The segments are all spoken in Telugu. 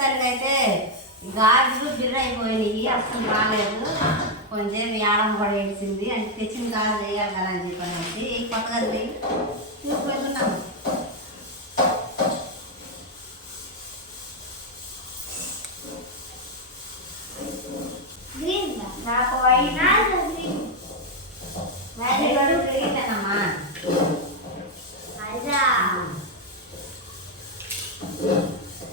ప్రస్తుతానికి అయితే గాజులు బిర్రైపోయినాయి, అసలు రాలేదు. కొంచెం యాడం కూడా ఏడిచింది అంటే తెచ్చిన గాజులు వేయాలి కదా అని చెప్పి కొత్త గాజులు వేయి తీసుకున్నాము. నాకు అయినా గ్రీనేనమ్మా.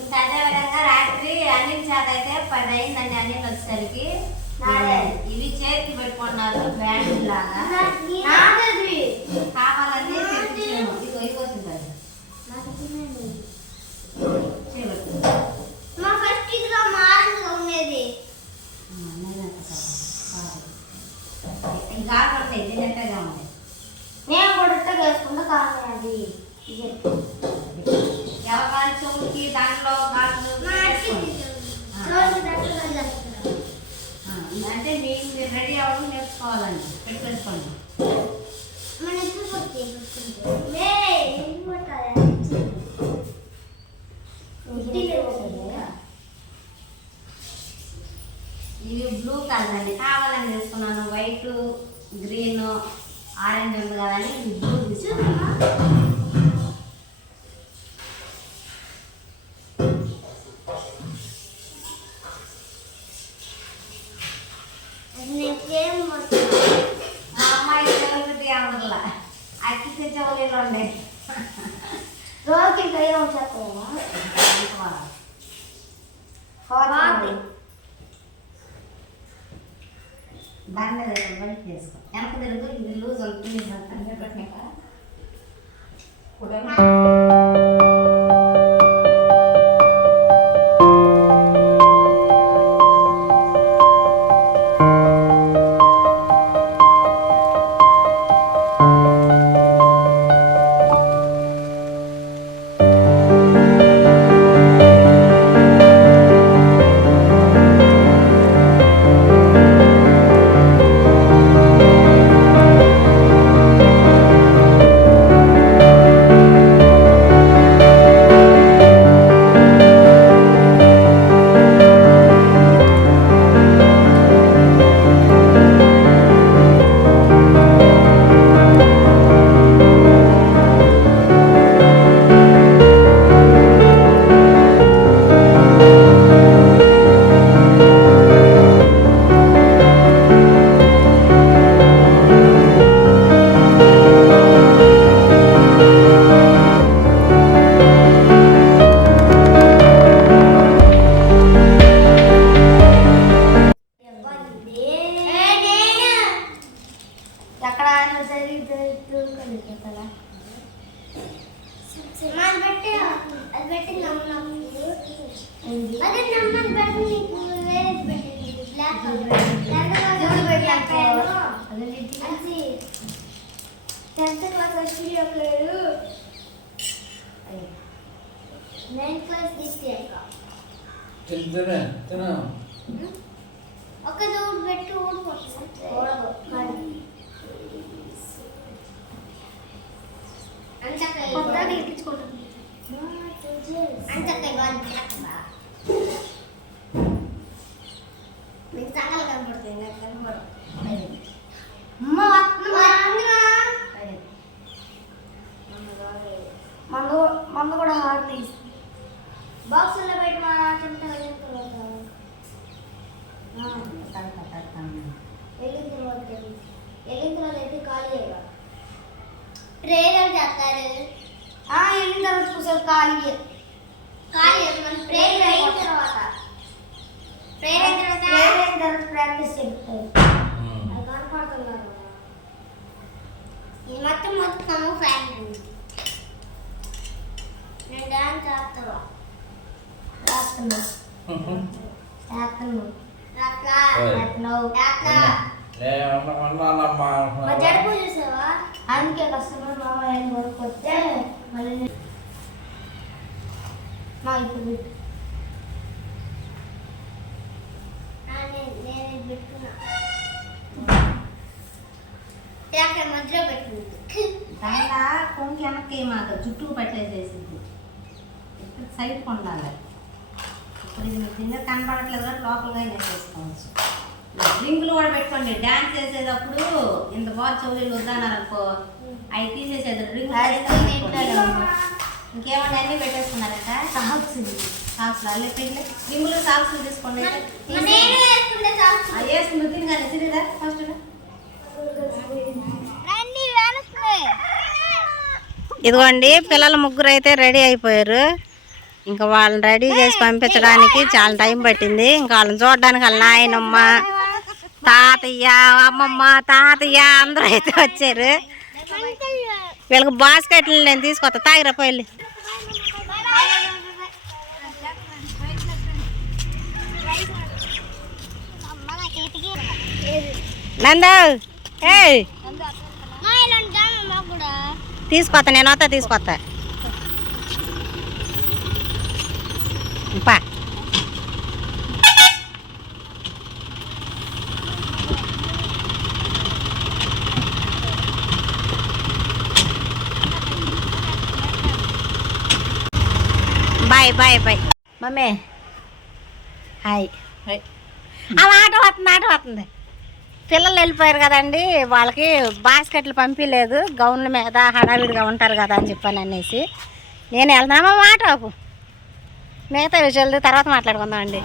ఇంకా అదే విధంగా రాత్రి అన్నిల చేత అయితే 10 అయిందండి. అన్నిలు వచ్చేసరికి ఇవి చేతికి పెట్టుకున్నారు బ్యాండ్ లాగా. కావాలని తెప్పించాము. ఇదిగో ఇగో తింటారు కాకుండా తిన్నట్టుగా ఉంది. నేను కూడా వేసుకుంటా కావాలి. ఎవరి చెవులకి దాంట్లో గాజులు అంటే మీరు రెడీ అవ్వడం నేర్చుకోవాలండి. పెట్టుకోండి. ఇవి బ్లూ కలర్ అండి, కావాలని తీసుకున్నాను. వైట్, గ్రీన్, ఆరెంజ్ ఉంది కదా అని బ్లూ తీసుకున్నాను. అమ్మాయి చెవులకి ఏమన్నా అక్కి చెవులు ఉండే రోజుకి ఇంకా ఏమవుతావా దాని మీద బయట చేసుకో. వెనక తిరుగు, ఇది లూజ్ అవుతుంది. పెట్టినాక ఒక దూడు పెట్టి మీకు సంగలు కనపడుతుంది, నాకు కనపడదు. మందు కూడా హార్ట్ బాక్సుల్లో పెట్టి మా చెప్తాను. వెళ్ళిన తర్వాత అయితే ఖాళీ అయ్యా ప్రేయర్ చేస్తారు. వెళ్ళిన తర్వాత కూర్చొని ఖాళీ ప్రేయర్ అయిన తర్వాత ప్రాక్టీస్ చెప్తారు. అది కనపడుతున్నారు. ఈ మొత్తం ఫ్యామిలీ నేను డాన్స్ చేస్తున్నాను. జడుపు చూసావా? అందుకే కస్టమర్ మామయ్య కొనుక్కొస్తే మళ్ళీ మా ఇప్పుడు నేను పెట్టుకున్నా మధ్యలో పెట్టుకుంది. దానిలా కొంకి వెనక్కి మాట చుట్టూ పెట్టేసేసింది. సైడ్ కొండాలి. ఇప్పుడు ఇది మీకు కింద కనపడట్లేదు కానీ లోపలగా వేసేసుకోవచ్చు. రింగులు కూడా పెట్టుకోండి. డ్యాన్స్ చేసేటప్పుడు ఇంత బాగా చెవులు వద్దన్నారనుకో అవి తీసేసేది రింగ్. ఇంకేమన్నా అన్నీ పెట్టేసుకున్నారట. సాక్స్ అల్లే పెట్టి రింగులు సాక్స్ తీసుకోండి. వేసుకుంది తిని కానీ తిరిగిరా ఫస్ట్. ఇదిగోండి పిల్లల ముగ్గురు అయితే రెడీ అయిపోయారు. ఇంకా వాళ్ళని రెడీ చేసి పంపించడానికి చాలా టైం పట్టింది. ఇంకా వాళ్ళని చూడడానికి వాళ్ళ నాయనమ్మ తాతయ్య అమ్మమ్మ తాతయ్య అందరూ అయితే వచ్చారు. వీళ్ళకి బాస్కెట్లు నేను తీసుకొస్తా తాగిరా పోయి. నందు ఏ తీసుకొస్తా నేను వస్తా తీసుకొస్తా పా. Bye bye bye mummy hi. ఆట వస్తుంది. పిల్లలు వెళ్ళిపోయారు కదండి, వాళ్ళకి బాస్కెట్లు పంపించలేదు. గౌన్ల మీద హడావిడిగా ఉంటారు కదా అని చెప్పాను అనేసి నేను వెళ్తామా మాట మిగతా విషయాలు తర్వాత మాట్లాడుకుందాం అండి.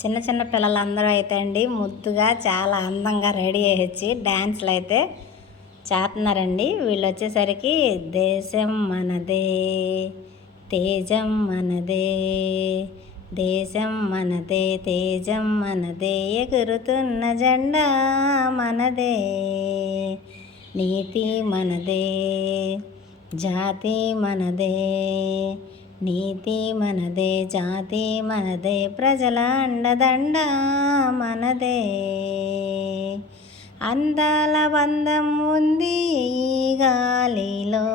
చిన్న చిన్న పిల్లలందరూ అయితే అండి ముద్దుగా చాలా అందంగా రెడీ అయ్యి డ్యాన్స్లు అయితే చేస్తున్నారండి. వీళ్ళు వచ్చేసరికి దేశం మనదే తేజం మనదే, దేశం మనదే తేజం మనదే, ఎగురుతున్న జెండా మనదే, నీతి మనదే జాతి మనదే, నీతి మనదే జాతి మనదే, ప్రజల అండదండ మనదే, అందాల బంధం ఉంది ఈ గాలిలో,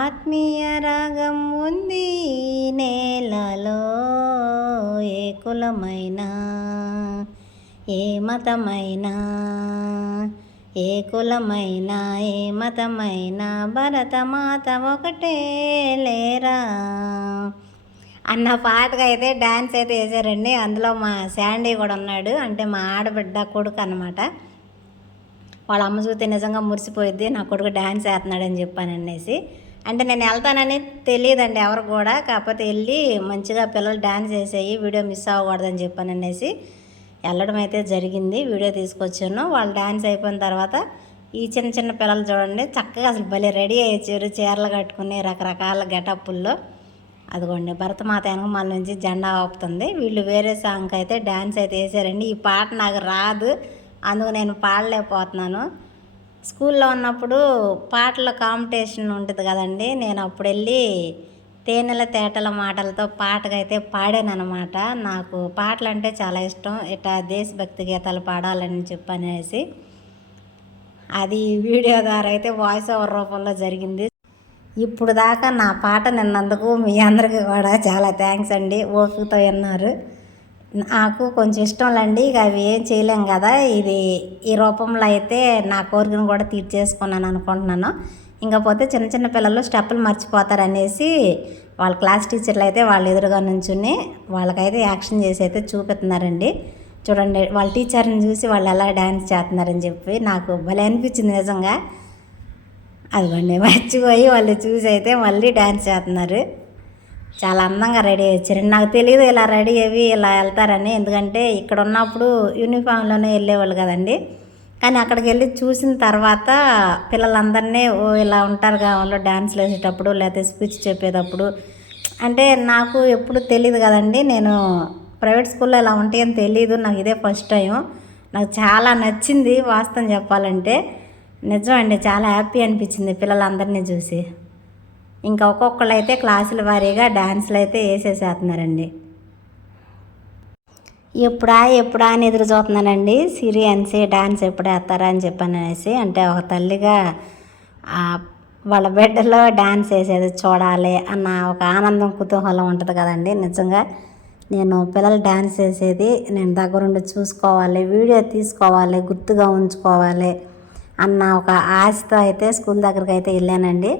ఆత్మీయ రాగం ఉంది ఈ నేలలో, ఏ కులమైనా ఏ మతమైనా, ఏ కులమైనా ఏ మతమైనా, భరతమాత ఒకటే లేరా అన్న పాటగా అయితే డ్యాన్స్ అయితే వేసారండి. అందులో మా శాండీ కూడా ఉన్నాడు, అంటే మా ఆడబిడ్డ కొడుకు అన్నమాట. వాళ్ళ అమ్మ చూస్తే నిజంగా మురిసిపోయిద్ది, నా కొడుకు డ్యాన్స్ వేస్తున్నాడని చెప్పాను అనేసి. అంటే నేను వెళ్తానని తెలియదండి ఎవరు కూడా, కాకపోతే వెళ్ళి మంచిగా పిల్లలు డ్యాన్స్ వేసేయి వీడియో మిస్ అవ్వకూడదని చెప్పాను అనేసి వెళ్ళడం అయితే జరిగింది. వీడియో తీసుకొచ్చాను. వాళ్ళు డ్యాన్స్ అయిపోయిన తర్వాత ఈ చిన్న చిన్న పిల్లలు చూడండి చక్కగా అసలు భలే రెడీ అయ్యారు, చీరలు కట్టుకుని రకరకాల గెటప్పుల్లో. అదిగోండి భరతమాత వెనకమాల నుంచి జెండా ఆపుతుంది. వీళ్ళు వేరే సాంగ్కి అయితే డ్యాన్స్ అయితే వేసారండి. ఈ పాట నాకు రాదు, అందుకు నేను పాడలేకపోతున్నాను. స్కూల్లో ఉన్నప్పుడు పాటల కాంపిటీషన్ ఉంటుంది కదండి, నేను అప్పుడు వెళ్ళి తేనెల తేటల మాటలతో పాటకైతే పాడానమాట. నాకు పాటలు అంటే చాలా ఇష్టం, ఇట్లా దేశభక్తి గీతాలు పాడాలని చెప్పనేసి అది వీడియో ద్వారా అయితే వాయిస్ ఓవర్ రూపంలో జరిగింది. ఇప్పుడు దాకా నా పాట నిన్నందుకు మీ అందరికీ కూడా చాలా థ్యాంక్స్ అండి, ఓపికతో విన్నారు. నాకు కొంచెం ఇష్టంలండి, ఇక అవి ఏం చేయలేం కదా. ఇది ఈ రూపంలో అయితే నా కోరికను కూడా తీర్చేసుకున్నాను అనుకుంటున్నాను. ఇంకపోతే చిన్న చిన్న పిల్లలు స్టెప్పులు మర్చిపోతారు అనేసి వాళ్ళ క్లాస్ టీచర్లు అయితే వాళ్ళ ఎదురుగా నుంచుని వాళ్ళకైతే యాక్షన్ చేసి అయితే చూపిస్తున్నారండి. చూడండి వాళ్ళ టీచర్ని చూసి వాళ్ళు ఎలా డ్యాన్స్ చేస్తున్నారని చెప్పి నాకు భలే అనిపించింది నిజంగా. అదిగోండి మర్చిపోయి వాళ్ళు చూసి అయితే మళ్ళీ డ్యాన్స్ చేస్తున్నారు. చాలా అందంగా రెడీ అయ్యారు. నాకు తెలియదు ఇలా రెడీ అయ్యి ఇలా వెళ్తారని, ఎందుకంటే ఇక్కడ ఉన్నప్పుడు యూనిఫామ్లోనే వెళ్ళేవాళ్ళు కదండి. కానీ అక్కడికి వెళ్ళి చూసిన తర్వాత పిల్లలందరినీ ఇలా ఉంటారుగా వాళ్ళు డ్యాన్స్లు వేసేటప్పుడు లేకపోతే స్పీచ్ చెప్పేటప్పుడు. అంటే నాకు ఎప్పుడు తెలియదు కదండి, నేను ప్రైవేట్ స్కూల్లో ఇలా ఉంటాయని తెలియదు, నాకు ఇదే ఫస్ట్ టైం. నాకు చాలా నచ్చింది వాస్తవం చెప్పాలంటే. నిజం అండి, చాలా హ్యాపీ అనిపించింది పిల్లలందరినీ చూసి. ఇంకా ఒక్కొక్కళ్ళు అయితే క్లాసుల వారీగా డ్యాన్స్లు అయితే వేసేసేస్తున్నారండి. ఎప్పుడా అని ఎదురు చూస్తున్నానండి. సిరి అనిసి డ్యాన్స్ ఎప్పుడు వేస్తారా అని చెప్పనేసి, అంటే ఒక తల్లిగా వాళ్ళ బిడ్డలో డ్యాన్స్ వేసేది చూడాలి అన్న ఒక ఆనందం కుతూహలం ఉంటుంది కదండి. నిజంగా నేను పిల్లలు డ్యాన్స్ వేసేది నేను దగ్గరుండి చూసుకోవాలి, వీడియో తీసుకోవాలి, గుర్తుగా ఉంచుకోవాలి అన్న ఒక ఆశతో అయితే స్కూల్ దగ్గరికి అయితే వెళ్ళానండి.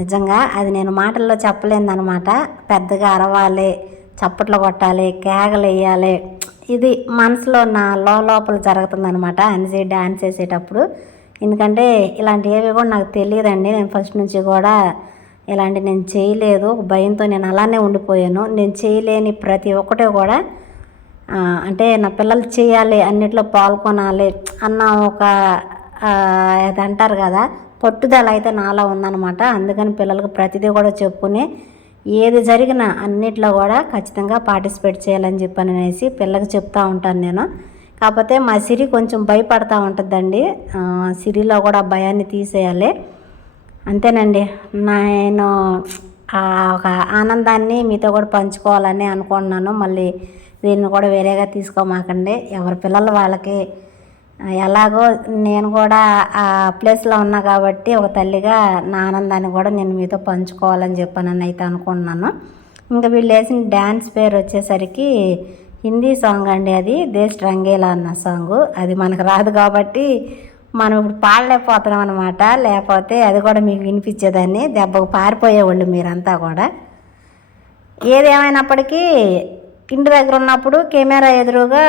నిజంగా అది నేను మాటల్లో చెప్పలేదన్నమాట. పెద్దగా అరవాలి, చప్పట్లు కొట్టాలి, కేకలు వేయాలి, ఇది మనసులో నా లోపల జరుగుతుందనమాట అనిసి డ్యాన్స్ వేసేటప్పుడు. ఎందుకంటే ఇలాంటివి కూడా నాకు తెలియదండి. నేను ఫస్ట్ నుంచి కూడా ఇలాంటివి నేను చేయలేదు. భయంతో నేను అలానే ఉండిపోయాను. నేను చేయలేని ప్రతి ఒక్కటి కూడా అంటే నా పిల్లలు చేయాలి, అన్నిట్లో పాల్గొనాలి అన్న ఒక అది అంటారు కదా, పట్టుదల అయితే నాలో ఉందన్నమాట. అందుకని పిల్లలకు ప్రతిదీ కూడా చెప్పుకుని ఏది జరిగినా అన్నిట్లో కూడా ఖచ్చితంగా పార్టిసిపేట్ చేయాలని చెప్పనేసి పిల్లలకు చెప్తూ ఉంటాను నేను. కాకపోతే మా సిరి కొంచెం భయపడతా ఉంటుందండి. సిరిలో కూడా భయాన్ని తీసేయాలి అంతేనండి. నేను ఒక ఆనందాన్ని మీతో కూడా పంచుకోవాలని అనుకుంటున్నాను. మళ్ళీ దీన్ని కూడా వేరేగా తీసుకోమాకండి. ఎవరి పిల్లలు వాళ్ళకి ఎలాగో నేను కూడా ఆ ప్లేస్లో ఉన్నా కాబట్టి ఒక తల్లిగా నా ఆనందాన్ని కూడా నేను మీతో పంచుకోవాలని చెప్పానని అయితే అనుకుంటున్నాను. ఇంకా వీళ్ళు వేసిన డ్యాన్స్ పేరు వచ్చేసరికి హిందీ సాంగ్ అండి. అది దేశ్ రంగేలా అన్న సాంగు. అది మనకు రాదు కాబట్టి మనం ఇప్పుడు పాడలేకపోతున్నాం అనమాట. లేకపోతే అది కూడా మీకు వినిపించేదాన్ని, దెబ్బకు పారిపోయేవాళ్ళు మీరంతా కూడా. ఏదేమైనప్పటికీ ఇంటి దగ్గర ఉన్నప్పుడు కెమెరా ఎదురుగా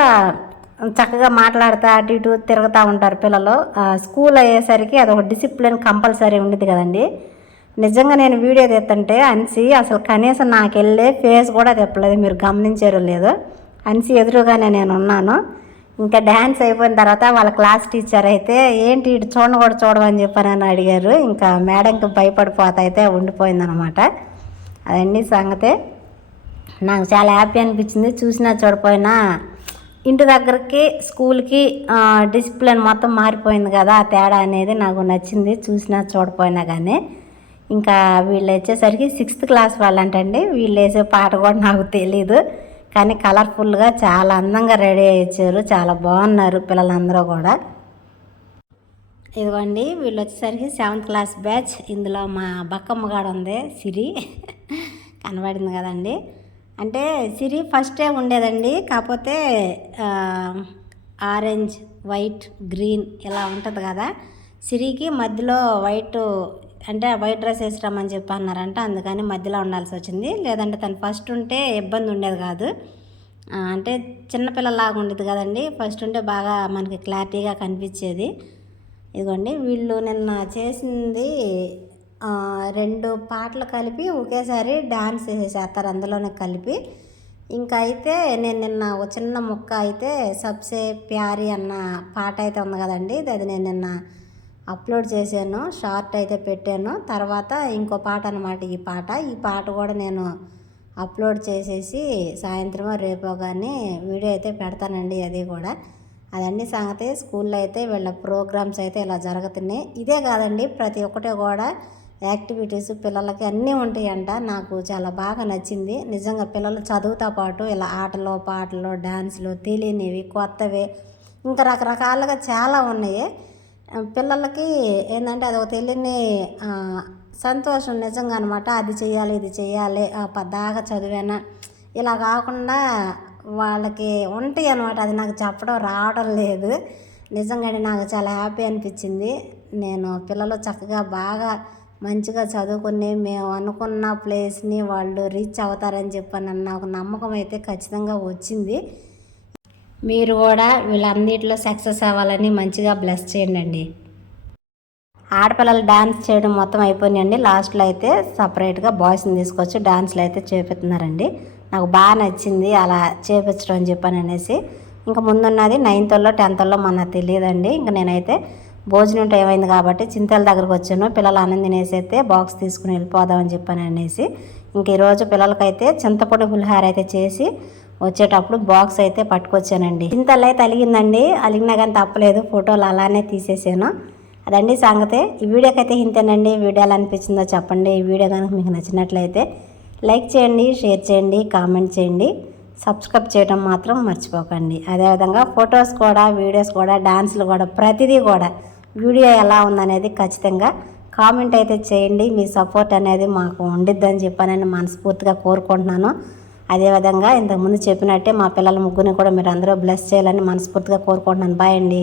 చక్కగా మాట్లాడుతూ అటు ఇటు తిరుగుతూ ఉంటారు పిల్లలు. స్కూల్ అయ్యేసరికి అదొక డిసిప్లిన్ కంపల్సరీ ఉండేది కదండి. నిజంగా నేను వీడియో తీస్తుంటే అన్సి అసలు కనీసం నాకు వెళ్ళే ఫేస్ కూడా తిప్పలేదు. మీరు గమనించారో లేదో, అన్సి ఎదురుగానే నేను ఉన్నాను. ఇంకా డ్యాన్స్ అయిపోయిన తర్వాత వాళ్ళ క్లాస్ టీచర్ అయితే ఏంటి ఇటు చూడమని చెప్పానని అడిగారు. ఇంకా మేడంకి భయపడిపోతా అయితే ఉండిపోయిందనమాట. అదండి సంగతే. నాకు చాలా హ్యాపీ అనిపించింది. చూసినా చూడపోయినా ఇంటి దగ్గరికి స్కూల్కి డిసిప్లిన్ మొత్తం మారిపోయింది కదా, ఆ తేడా అనేది నాకు నచ్చింది చూసినా చూడపోయినా కానీ. ఇంకా వీళ్ళు వచ్చేసరికి 6th క్లాస్ వాళ్ళంటండి. వీళ్ళు వేసే పాట కూడా నాకు తెలీదు, కానీ కలర్ఫుల్గా చాలా అందంగా రెడీ అయ్యారు. చాలా బాగున్నారు పిల్లలందరూ కూడా. ఇదిగోండి వీళ్ళు వచ్చేసరికి 7th క్లాస్ బ్యాచ్. ఇందులో మా బక్కమ్మగాడు ఉంది, సిరి కనబడింది కదండి. అంటే సిరి ఫస్టే ఉండేదండి, కాకపోతే ఆరెంజ్, వైట్, గ్రీన్ ఇలా ఉంటుంది కదా. సిరికి మధ్యలో వైట్, అంటే వైట్ డ్రెస్ వేసిరమ్మని చెప్పి అన్నారంట, అందుకని మధ్యలో ఉండాల్సి వచ్చింది. లేదంటే తను ఫస్ట్ ఉంటే ఇబ్బంది ఉండేది కాదు. అంటే చిన్నపిల్లలాగా ఉండేది కదండి. ఫస్ట్ ఉంటే బాగా మనకి క్లారిటీగా కనిపించేది. ఇదిగోండి వీళ్ళు నిన్న చేసింది 2 పాటలు కలిపి ఒకేసారి డాన్స్ చేసేస్తారు అందులోనే కలిపి. ఇంకా అయితే నేను నిన్న ఒక చిన్న ముక్క అయితే సబ్సే ప్యారీ అన్న పాట అయితే ఉంది కదండి, అది నేను నిన్న అప్లోడ్ చేశాను, షార్ట్ అయితే పెట్టాను. తర్వాత ఇంకో పాట అన్నమాట ఈ పాట కూడా నేను అప్లోడ్ చేసేసి సాయంత్రమో రేపో కానీ వీడియో అయితే పెడతానండి. అది కూడా అదండి సంగతి. స్కూల్లో అయితే వీళ్ళ ప్రోగ్రామ్స్ అయితే ఇలా జరుగుతున్నాయి. ఇదే కాదండి, ప్రతి ఒక్కటి కూడా యాక్టివిటీస్ పిల్లలకి అన్నీ ఉంటాయంట. నాకు చాలా బాగా నచ్చింది నిజంగా. పిల్లలు చదువుతో పాటు ఇలా ఆటలు, పాటలు, డాన్సులు, తెలియనివి, కొత్తవి, ఇంకా రకరకాలుగా చాలా ఉన్నాయి. పిల్లలకి ఏంటంటే అదొక తెలియని సంతోషం నిజంగా అనమాట. అది చేయాలి, ఇది చేయాలి, పద్దాగా చదివానా ఇలా కాకుండా వాళ్ళకి ఉంటాయి అనమాట. అది నాకు చెప్పడం రావడం లేదు. నిజంగానే నాకు చాలా హ్యాపీ అనిపించింది. నేను పిల్లలు చక్కగా బాగా మంచిగా చదువుకుని మేము అనుకున్న ప్లేస్ని వాళ్ళు రీచ్ అవుతారని చెప్పానన్న ఒక నమ్మకం అయితే ఖచ్చితంగా వచ్చింది. మీరు కూడా వీళ్ళన్నిటిలో సక్సెస్ అవ్వాలని మంచిగా బ్లెస్ చేయండి. ఆడపిల్లలు డాన్స్ చేయడం మొత్తం అయిపోయినాయండి. లాస్ట్లో అయితే సపరేట్గా బాయ్స్ని తీసుకొచ్చి డాన్స్లు అయితే చేపిస్తున్నారండి. నాకు బాగా నచ్చింది అలా చేపించడం అని చెప్పాను అనేసి. ఇంకా ముందున్నది 9th 10th మనకు తెలియదండి. ఇంకా నేనైతే భోజనం టైం అయింది కాబట్టి చింతల దగ్గరకు వచ్చాను. పిల్లలు అన్నం తినేసి అయితే బాక్స్ తీసుకుని వెళ్ళిపోదామని చెప్పాను అనేసి. ఇంక ఈరోజు పిల్లలకైతే చింతపొడి పులిహార అయితే చేసి వచ్చేటప్పుడు బాక్స్ అయితే పట్టుకొచ్చానండి. చింతలు అయితే అలిగిందండి. అలిగినా కానీ తప్పలేదు, ఫోటోలు అలానే తీసేసాను. అదండి సంగతే. ఈ వీడియోకి అయితే ఇంతేనండి. వీడియో ఎలా అనిపించిందో చెప్పండి. ఈ వీడియో కనుక మీకు నచ్చినట్లయితే లైక్ చేయండి, షేర్ చేయండి, కామెంట్ చేయండి, సబ్స్క్రైబ్ చేయడం మాత్రం మర్చిపోకండి. అదేవిధంగా ఫొటోస్ కూడా, వీడియోస్ కూడా, డాన్సులు కూడా, ప్రతిదీ కూడా వీడియో ఎలా ఉందనేది ఖచ్చితంగా కామెంట్ అయితే చేయండి. మీ సపోర్ట్ అనేది మాకు ఉండిద్దని చెప్పానని మనస్ఫూర్తిగా కోరుకుంటున్నాను. అదేవిధంగా ఇంతకుముందు చెప్పినట్టే మా పిల్లల ముగ్గురిని కూడా మీరు అందరూ బ్లెస్ చేయాలని మనస్ఫూర్తిగా కోరుకుంటున్నాను. బాయ్ అండి.